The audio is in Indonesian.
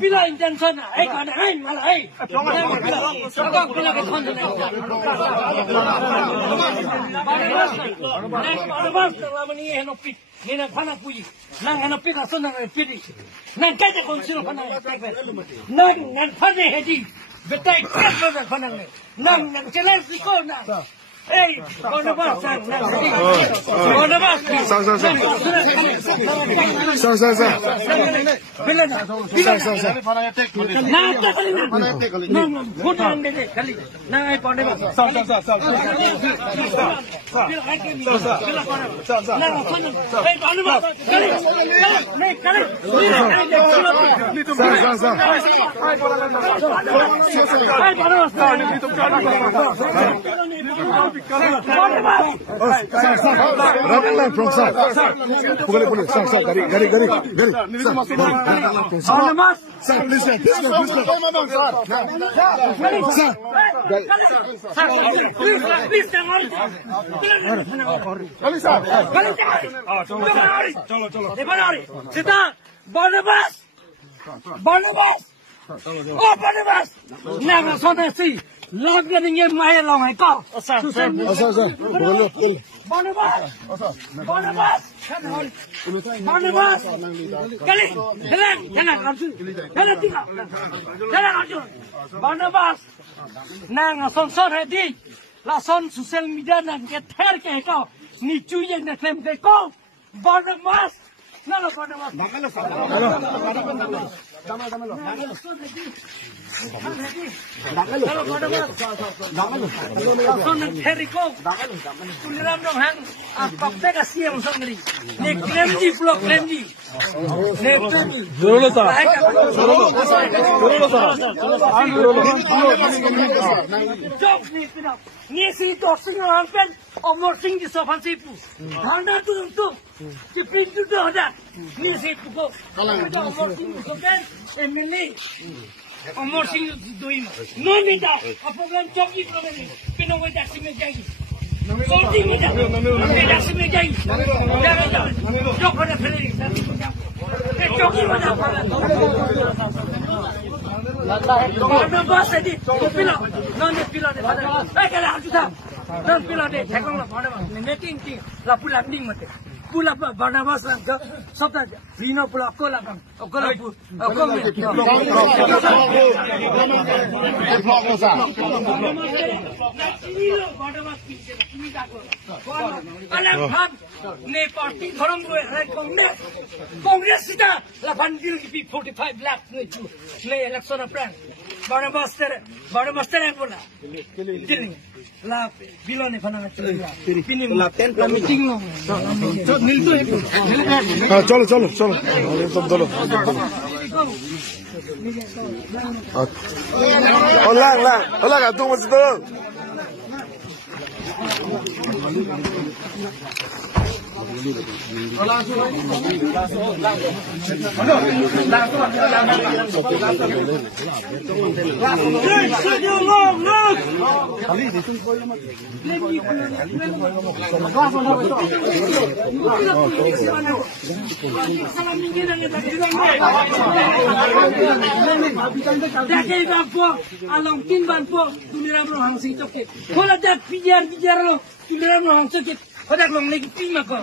Pila intention, malah pila ke konten. Nina pana puji, nang ana pika sonang pidi, nang kaja konsilo pana nang pana hedi, betai kata pana nang jalan siko nang. Hey, Barnabas, Never saw that sea. Log getting in my long I call. Barnabas, nang son ready. La son social media nang get hair ke ko. Ni chuye na claim ke ko. Barnabas. No, Barnabas. Omor sing doing no nida program jogi program pino ko taxi me jai solti nida taxi me jai jo ko na fere e jogi mana no boss edi pilo no ne pilo de e kala ajuta non pilo de thekong la bana netting ti la pula ding mate pula Barnabas lang sobta vino pula ko la kam ko la pu ko me Congress sita la bandil ki 45 lakh ne election of plan Barnabas tere bola diling la bilone phana pinin la 10 la meeting no चलो चलो चलो सब चलो hola tú masih tuh along tin ban po dunia bro hang sing toket hola dak bijar lo dunia bro hang toket hodak long lagi pima ko